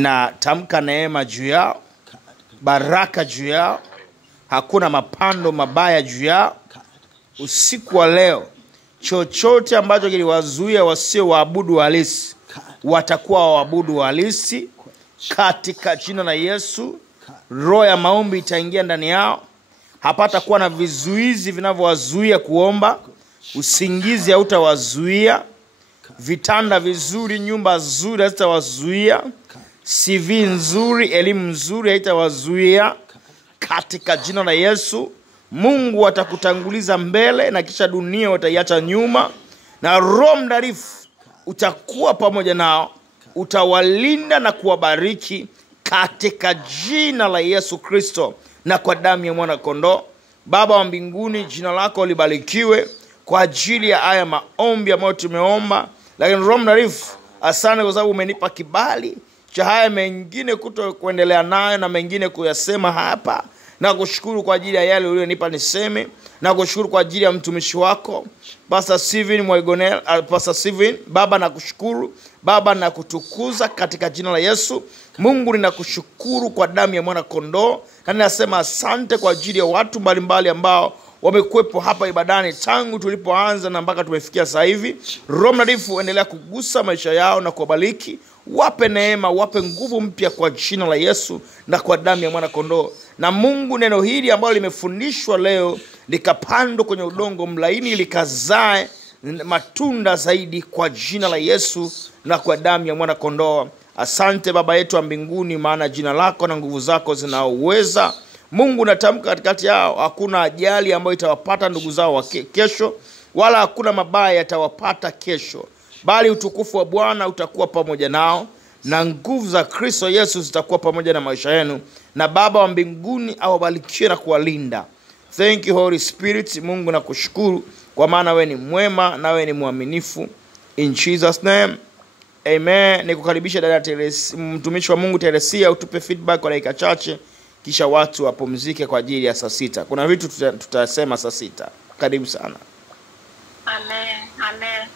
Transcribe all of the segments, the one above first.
Ninatamka neema juu yao, baraka juu yao, hakuna mapando mabaya juu yao. Usiku wa leo, chochote ambacho kiliwazuia wasio waabudu halisi, watakuwa waabudu halisi katika jina la Yesu. Roho ya maombi itaingia ndani yao. Hapata kuwa na vizuizi vinavyowazuia kuomba. Usingizi hautawazuia. Vitanda vizuri, nyumba nzuri hazitawazuia. CV nzuri, elimu nzuri haitawazuia katika jina la Yesu. Mungu atakutanguliza mbele na kisha dunia utaiacha nyuma, na Roho Mtakatifu utakuwa pamoja nao, utawalinda na kuwabariki katika jina la Yesu Kristo na kwa damu ya mwana kondoo. Baba wa mbinguni, jina lako libarikiwe kwa ajili ya haya maombi ambayo tumeomba. Lakini Roho Mtakatifu, asante kwa sababu umenipa kibali cha haya mengine kuendelea nayo na mengine kuyasema hapa. Na kushukuru kwa ajili ya yale ulionipa niseme. Na kushukuru kwa ajili ya mtumishi wako Pastor Steven Mwaigonel, Pastor Steven. Baba nakushukuru, Baba nakutukuza katika jina la Yesu. Mungu ninakushukuru kwa damu ya mwana kondoo. Na ninasema asante kwa ajili ya watu mbalimbali ambao wamekuepo hapa ibadani tangu tulipoanza na mpaka tumefikia sasa hivi. Roho Mtakatifu endelea kugusa maisha yao na kuwabariki. Wape neema, wape nguvu mpya kwa jina la Yesu na kwa damu ya mwana kondoo. Na Mungu, neno hili ambalo limefundishwa leo likapandwa kwenye udongo mlaini, likazae matunda zaidi kwa jina la Yesu na kwa damu ya mwana kondoo. Asante Baba yetu wa mbinguni, maana jina lako na nguvu zako zinaweza. Mungu, natamka katikati yao hakuna ajali ambayo itawapata ndugu zao wa kesho, wala hakuna mabaya yatawapata kesho, bali utukufu wa Bwana utakuwa pamoja nao, na nguvu za Kristo Yesu zitakuwa pamoja na maisha yenu. Na Baba wa mbinguni awabarikie na kuwalinda. Thank you Holy Spirit. Mungu nakushukuru kwa maana wewe ni mwema na wewe ni mwaminifu. In Jesus name, amen. Nikukaribisha dada Teresia, mtumishi wa Mungu Teresia, utupe feedback kwa dakika chache, kisha watu wapumzike kwa ajili ya saa 6. Kuna vitu tutasema saa 6. Karibu sana. Amen. Amen.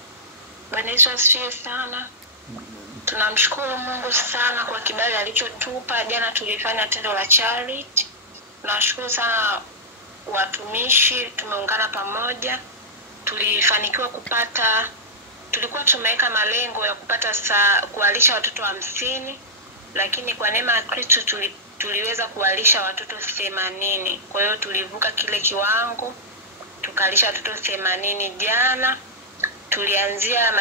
Bwana Yesu asifiwe sana. Tunamshukuru Mungu sana kwa kibali alichotupa. Jana tulifanya tendo la charity. Tunashukuru sana watumishi, tumeungana pamoja. Tulifanikiwa kupata, tulikuwa tumeweka malengo ya kupata kuwalisha watoto 50, lakini kwa neema ya Kristo tuliweza kuwalisha watoto 80. Kwa hiyo tulivuka kile kiwango, tukalisha watoto 80 jana. Tulianzia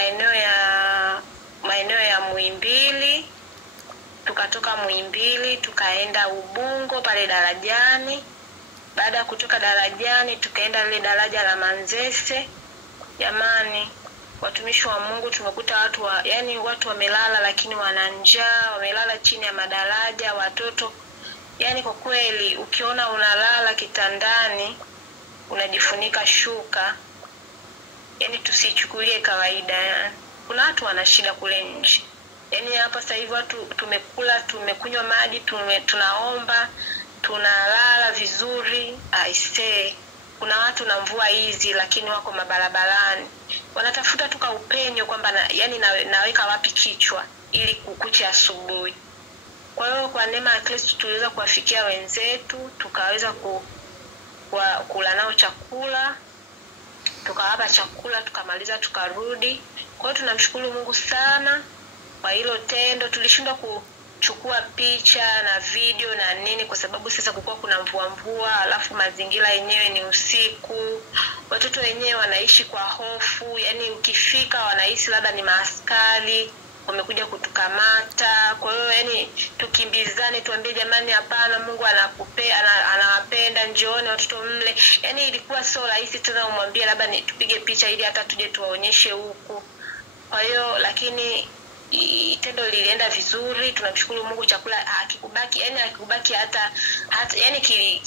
maeneo ya Muhimbili, tukatoka Muhimbili tukaenda Ubungo pale darajani. Baada ya kutoka darajani tukaenda ile daraja la Manzese. Jamani, watumishi wa Mungu, tumekuta watu wamelala lakini wana njaa, wamelala chini ya madaraja, watoto. Yani kwa kweli ukiona unalala kitandani unajifunika shuka, yani tusichukulie kawaida. Kuna watu wana shida kule nje. Yani hapa sasa hivi watu tumekula, tumekunywa maji, tunaomba, tunalala vizuri. I say kuna watu na mvua hizi lakini wako mabarabarani. Wanatafuta tuka upenyo kwamba naweka wapi kichwa ili kukuche asubuhi. Kwa hiyo kwa neema ya Kristo tuliweza kuwafikia wenzetu, tukaweza kula nao chakula, tukawapa chakula, tukamaliza tukarudi. Kwa hiyo tunamshukuru Mungu sana kwa hilo tendo. Tulishindwa kuchukua picha na video na nini kwa sababu sasa kulikuwa kuna mvua, alafu mazingira yenyewe ni usiku. Watoto wenyewe wanaishi kwa hofu, yani ukifika wanahisi labda ni maaskari wamekuja kutukamata. Kwa hiyo yani tukimbizane, tuambie jamani hapana, Mungu anawapenda, njooni watoto mle. Yani ilikuwa so rahisi tena umwambie labda tupige picha ili hata tuje tuwaonyeshe huku. Kwa hiyo lakini tendo lilienda vizuri. Tunamshukuru Mungu, chakula hakikubaki, yani hakikubaki hata yani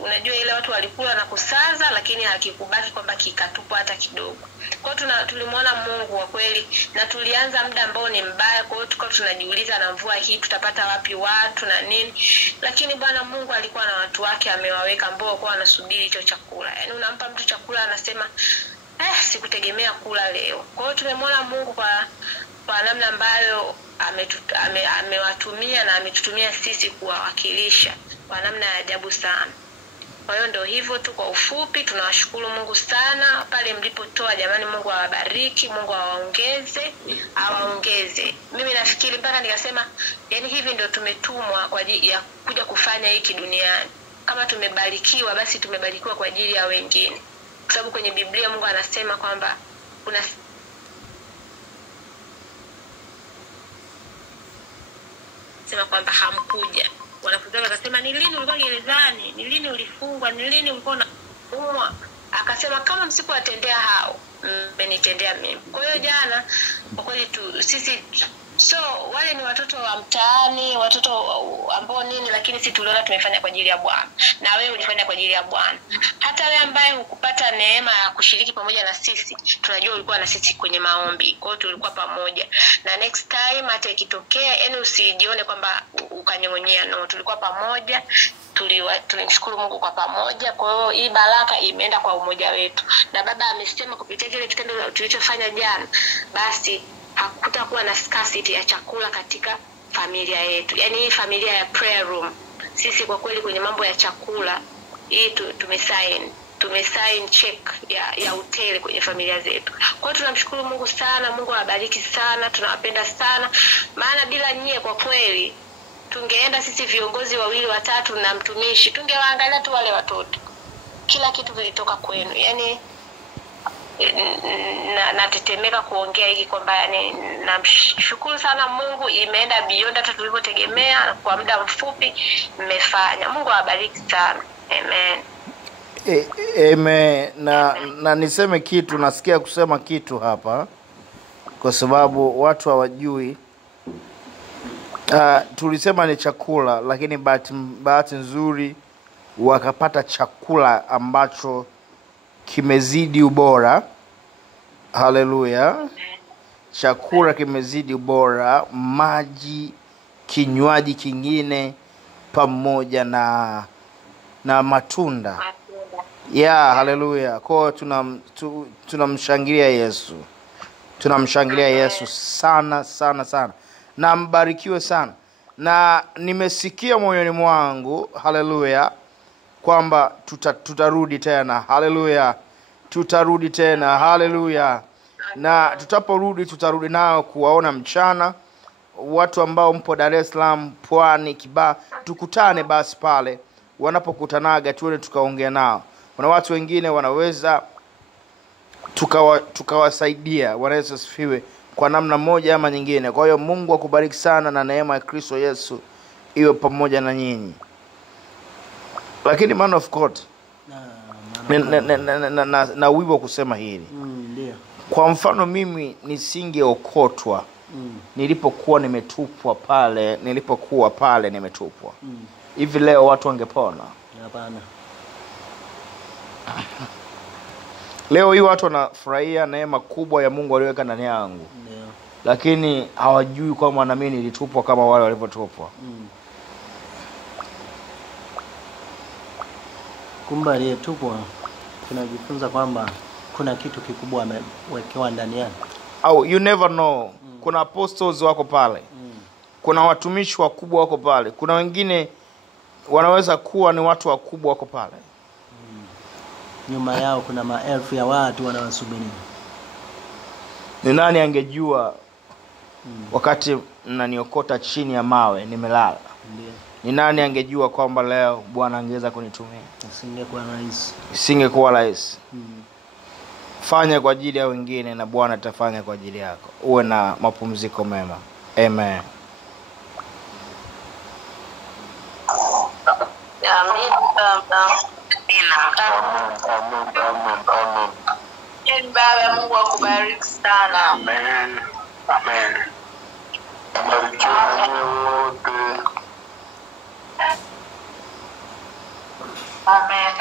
unajua ile watu walikula na kusaza, lakini hakikubaki kwamba kikatupwa hata kidogo. Kwa hiyo tulimuona Mungu wa kweli, na tulianza muda ambao ni mbaya. Kwa hiyo tukao tunajiuliza na mvua hii tutapata wapi watu na nini, lakini Bwana Mungu alikuwa na watu wake amewaweka ambao kwa wanasubiri hicho chakula. Yani unampa mtu chakula anasema sikutegemea kula leo. Kwa hiyo tumemwona Mungu kwa namna ambayo amewatumia na ametutumia sisi kuwawakilisha kwa namna ya ajabu sana. Kwa hiyo ndio hivyo tu kwa ufupi. Tunawashukuru Mungu sana pale mlipotoa, jamani. Mungu awabariki, Mungu awaongeze. Mimi nafikiri mpaka nikasema yani hivi ndio tumetumwa kwa ajili ya kuja kufanya hiki duniani. Kama tumebarikiwa, basi tumebarikiwa kwa ajili ya wengine. Kwa sababu kwenye Biblia Mungu anasema kwamba kuna sema kwamba hamkuja. Wanafunzi wakasema ni lini ulikuwa gerezani? Ni lini ulifungwa? Ni lini ulikuwa unaumwa? Akasema kama msikuwatendea hao, mmenitendea mimi. Kwa hiyo jana kwa kweli sisi wale ni watoto wa mtaani, watoto ambao nini, lakini sisi tuliona tumefanya kwa ajili ya Bwana. Na wewe ulifanya kwa ajili ya Bwana. Hata wewe ambaye hukupata neema ya kushiriki pamoja na sisi, tunajua ulikuwa na sisi kwenye maombi. Kwa hiyo tulikuwa pamoja. Na next time hata ikitokea, yani usijione kwamba ukanyong'onyea, no, tulikuwa pamoja. Tulimshukuru Mungu kwa pamoja. Kwa hiyo hii baraka imeenda kwa umoja wetu. Na baba amesema kupitia kile kitendo tulichofanya jana, basi hakutakuwa na scarcity ya chakula katika familia yetu. Yaani hii familia ya prayer room, sisi kwa kweli kwenye mambo ya chakula hii tumesign check ya hoteli kwenye familia zetu. Kwa hiyo tunamshukuru Mungu sana. Mungu awabariki sana. Tunawapenda sana. Maana bila nyie kwa kweli tungeenda sisi viongozi 2 watatu na mtumishi, tungewaangalia tu wale watoto. Kila kitu kilitoka kwenu. Yaani natetemeka kuongea hiki kwamba yani namshukuru sana Mungu, imeenda beyond hata tulivyotegemea. Kwa muda mfupi mmefanya. Mungu awabariki sana. Amen. Amen. Na niseme kitu, nasikia kusema kitu hapa kwa sababu watu hawajui. Tulisema ni chakula, lakini bahati nzuri wakapata chakula ambacho kimezidi ubora. Haleluya. Chakula kimezidi ubora, maji, kinywaji kingine pamoja na matunda. Haleluya. Kwa tunamshangilia Yesu. Tunamshangilia Yesu sana sana sana. Na mbarikiwe sana. Na nimesikia moyoni mwangu, haleluya, kwamba tutarudi tena. Haleluya. Tutarudi tena. Haleluya. Na tutaporudi tutarudi nao kuwaona mchana. Watu ambao mpo Dar es Salaam, Pwani, Kibaha, tukutane basi pale. Wanapokutanaga tuone tukaongea nao. Kuna watu wengine wanaweza tukawasaidia. Wanaweza asifiwe kwa namna moja ama nyingine. Kwa hiyo Mungu akubariki sana na neema ya Kristo Yesu iwe pamoja na nyinyi. Lakini man of God, na wibo kusema hili. Ndio. Kwa mfano mimi nisingeokotwa nilipokuwa nimetupwa pale, nimetupwa. Hivi leo watu wangepona? Hapana. Leo hii watu wanafurahia neema kubwa ya Mungu aliyoweka ndani yangu. Ndio. Lakini hawajui kwamba na mimi nilitupwa kama wale walivyotupwa. Kumbe aliyetupwa tunajifunza kwamba kuna kitu kikubwa amewekewa ndani yake. Au you never know. Kuna apostles wako pale. Kuna watumishi wakubwa wako pale. Kuna wengine wanaweza kuwa ni watu wakubwa wako pale. Nyuma yao kuna maelfu ya watu wanawasubiri. Ni nani angejua wakati mnaniokota chini ya mawe nimelala? Ndio. Ni nani angejua kwamba leo Bwana angeweza kunitumia? Isingekuwa rahisi. Fanya kwa ajili ya wengine na Bwana atafanya kwa ajili yako. Uwe na mapumziko mema. Amen. Baba, Mungu akubariki sana. Amen. Amen. Barikiwe wote. Amen.